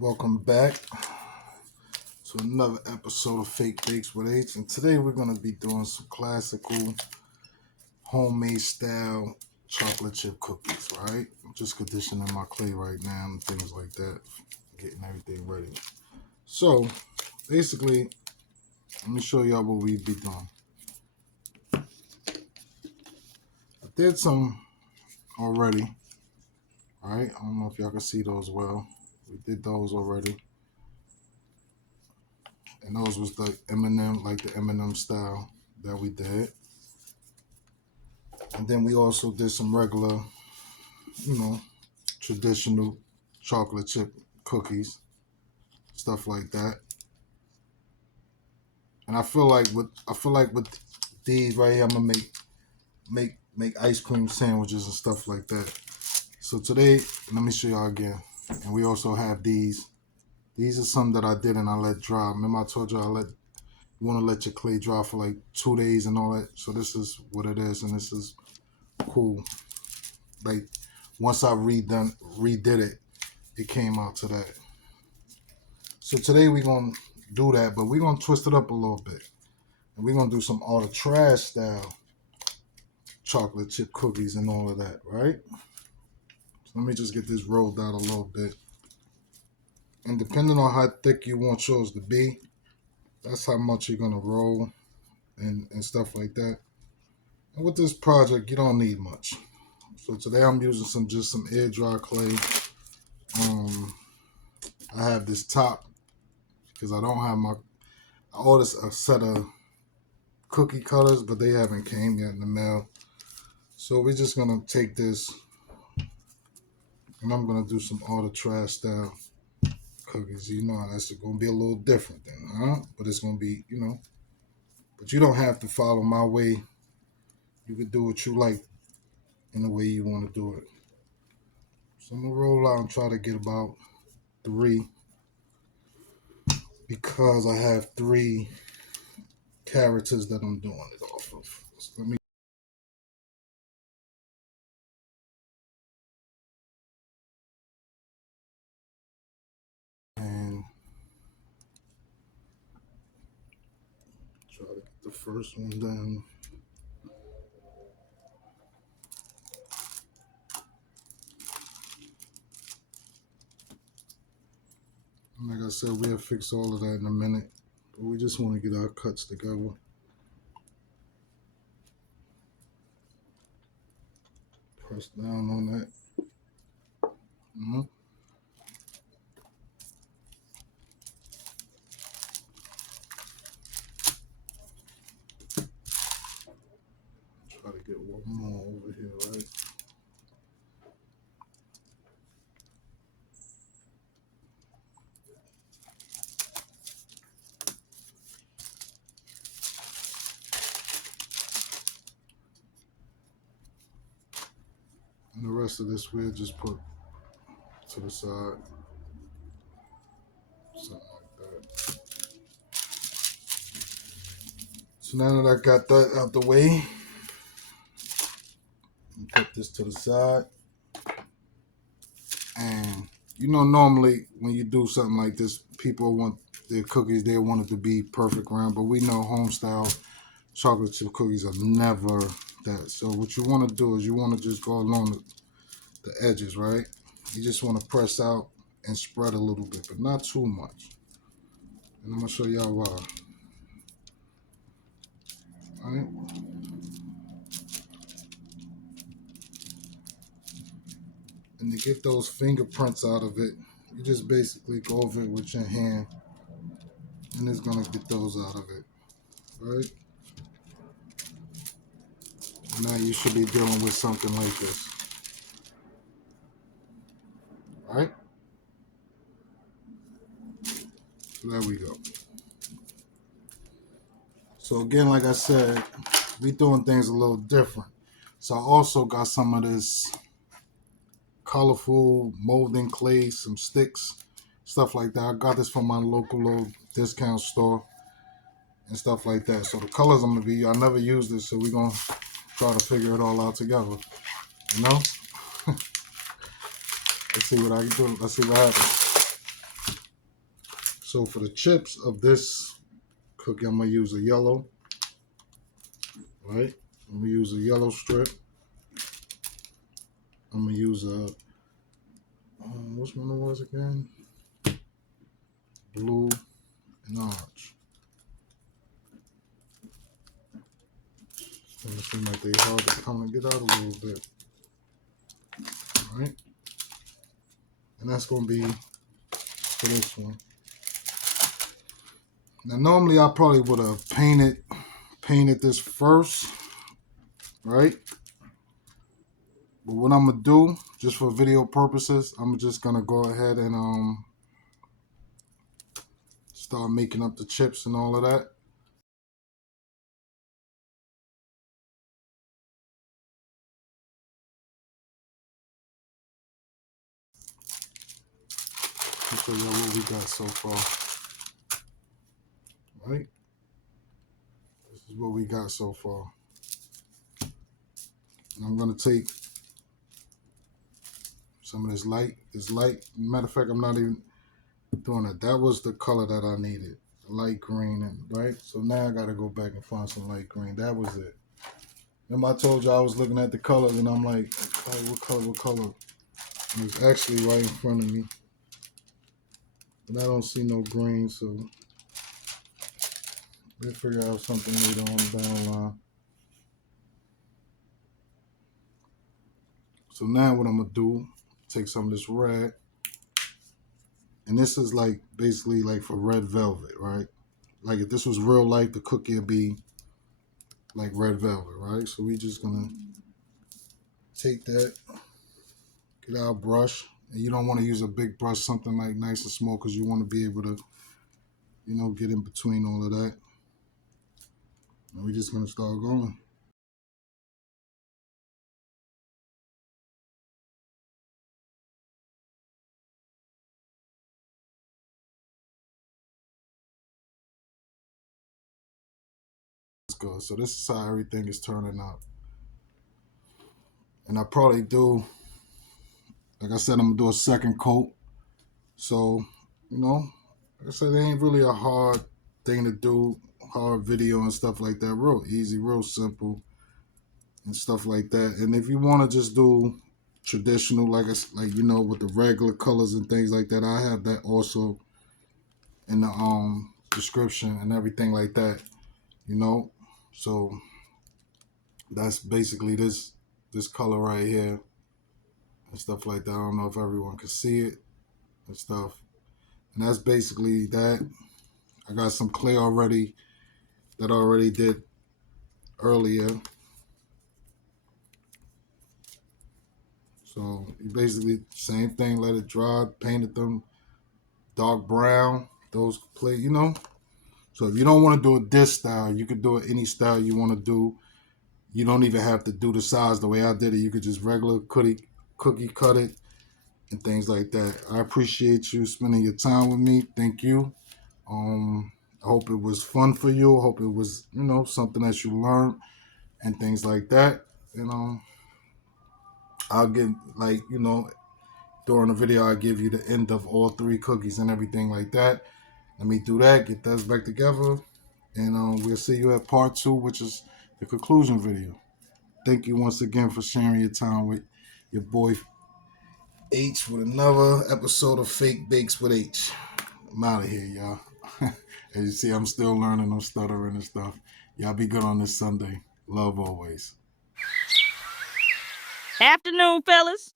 Welcome back to another episode of Fake Bakes with H. And today we're going to be doing some classical homemade style chocolate chip cookies, right? I'm just conditioning my clay right now and things like that, getting everything ready. So basically, let me show y'all what we be doing. I did some already, right? I don't know if y'all can see those well. We did those already. And those was the M&M, like the M&M style that we did. And then we also did some regular, traditional chocolate chip cookies, stuff like that. And I feel like with these right here, I'm gonna make ice cream sandwiches and stuff like that. So today, let me show y'all again. And we also have these. These are some that I did and I let dry. Remember I told you you want to let your clay dry for like 2 days and all that. So this is what it is, and this is cool. Like once I redid it, it came out to that. So today we're gonna do that, but we're gonna twist it up a little bit. And we're gonna do some all the trash style chocolate chip cookies and all of that, right? So let me just get this rolled out a little bit. And depending on how thick you want yours to be, that's how much you're gonna roll and stuff like that. And with this project, you don't need much. So today I'm using just some air dry clay. I have this top because I don't have I ordered a set of cookie cutters, but they haven't came yet in the mail. So we're just gonna take this and I'm gonna do some all the trash style cookies. You know, that's gonna be a little different then, huh? But it's gonna be, but you don't have to follow my way. You can do what you like in the way you want to do it. So I'm gonna roll out and try to get about 3 because I have 3 characters that I'm doing it off of. So let me and try to get the first one done. Like I said, we'll fix all of that in a minute. But we just want to get our cuts together. Press down on that. Mm-hmm. Try to get one more over here, right? And the rest of this we'll just put to the side. Something like that. So now that I got that out the way, put this to the side. And normally when you do something like this, people want their cookies, they want it to be perfect round, but we know home style chocolate chip cookies are never that. So what you want to do is you want to just go along the edges, right? You just want to press out and spread a little bit, but not too much. And I'm gonna show y'all why. All right. And to get those fingerprints out of it, you just basically go over it with your hand, and it's gonna get those out of it, right? Now you should be dealing with something like this, right? So there we go. So again, like I said, we doing things a little different. So I also got some of this colorful molding clay, some sticks, stuff like that. I got this from my local little discount store and stuff like that. So the colors I'm gonna be, I never used this, so we're gonna try to figure it all out together. You know? Let's see what I can do. Let's see what happens. So for the chips of this cookie, I'm gonna use a yellow. Right? I'm gonna use a yellow strip. I'm gonna use a which one it was again? Blue and orange. And it seems like they hard to come and get out a little bit. All right? And that's gonna be for this one. Now normally I probably would have painted this first, right? But what I'm gonna do, just for video purposes, I'm just gonna go ahead and start making up the chips and all of that. I'll show y'all what we got so far. Right? This is what we got so far. And I'm gonna take some of this light. Matter of fact, I'm not even doing it. That was the color that I needed. Light green, and right? So now I gotta go back and find some light green. That was it. Remember I told you I was looking at the colors and I'm like, oh, what color? And it's actually right in front of me. But I don't see no green, so we'll figure out something later on down the line. So now what I'm gonna do, take some of this red. And this is like basically like for red velvet, right? Like if this was real life, the cookie would be like red velvet, right? So we just gonna take that, get our brush. And you don't want to use a big brush, something like nice and small, because you want to be able to, you know, get in between all of that. And we're just gonna start going. Let's go. So this is how everything is turning out. And I probably do, like I said, I'm gonna do a second coat. So, you know, like I said, it ain't really a hard thing to do, hard video and stuff like that. Real easy, real simple, and stuff like that. And if you want to just do traditional, like you know, with the regular colors and things like that, I have that also in the description and everything like that. You know, so that's basically this color right here and stuff like that. I don't know if everyone can see it and stuff. And that's basically that. I got some clay already that I already did earlier. So you basically same thing, let it dry, painted them dark brown, those clay, you know. So if you don't want to do it this style, you could do it any style you want to do. You don't even have to do the size the way I did it. You could just regular cookie cut it and things like that. I appreciate you spending your time with me. Thank you. I hope it was fun for you. I hope it was, you know, something that you learned and things like that. And I'll give, like, you know, during the video, I'll give you the end of all 3 cookies and everything like that. Let me do that, get those back together, and we'll see you at part 2, which is the conclusion video. Thank you once again for sharing your time with your boy H with another episode of Fake Bakes with H. I'm out of here, y'all. As you see, I'm still learning, I'm stuttering and stuff. Y'all be good on this Sunday. Love always. Afternoon, fellas.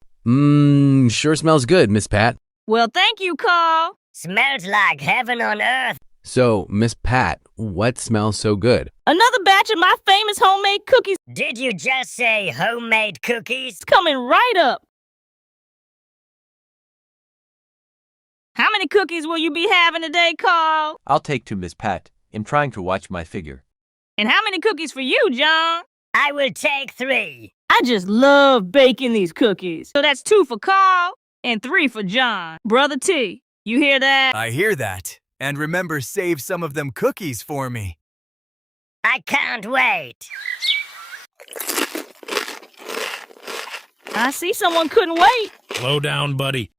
Sure smells good, Miss Pat. Well, thank you, Carl. Smells like heaven on earth. So, Miss Pat, what smells so good? Another batch of my famous homemade cookies. Did you just say homemade cookies? It's coming right up. How many cookies will you be having today, Carl? I'll take 2, Miss Pat. I'm trying to watch my figure. And how many cookies for you, John? I will take 3. I just love baking these cookies. So that's 2 for Carl and 3 for John. Brother T, you hear that? I hear that. And remember, save some of them cookies for me. I can't wait. I see someone couldn't wait. Slow down, buddy.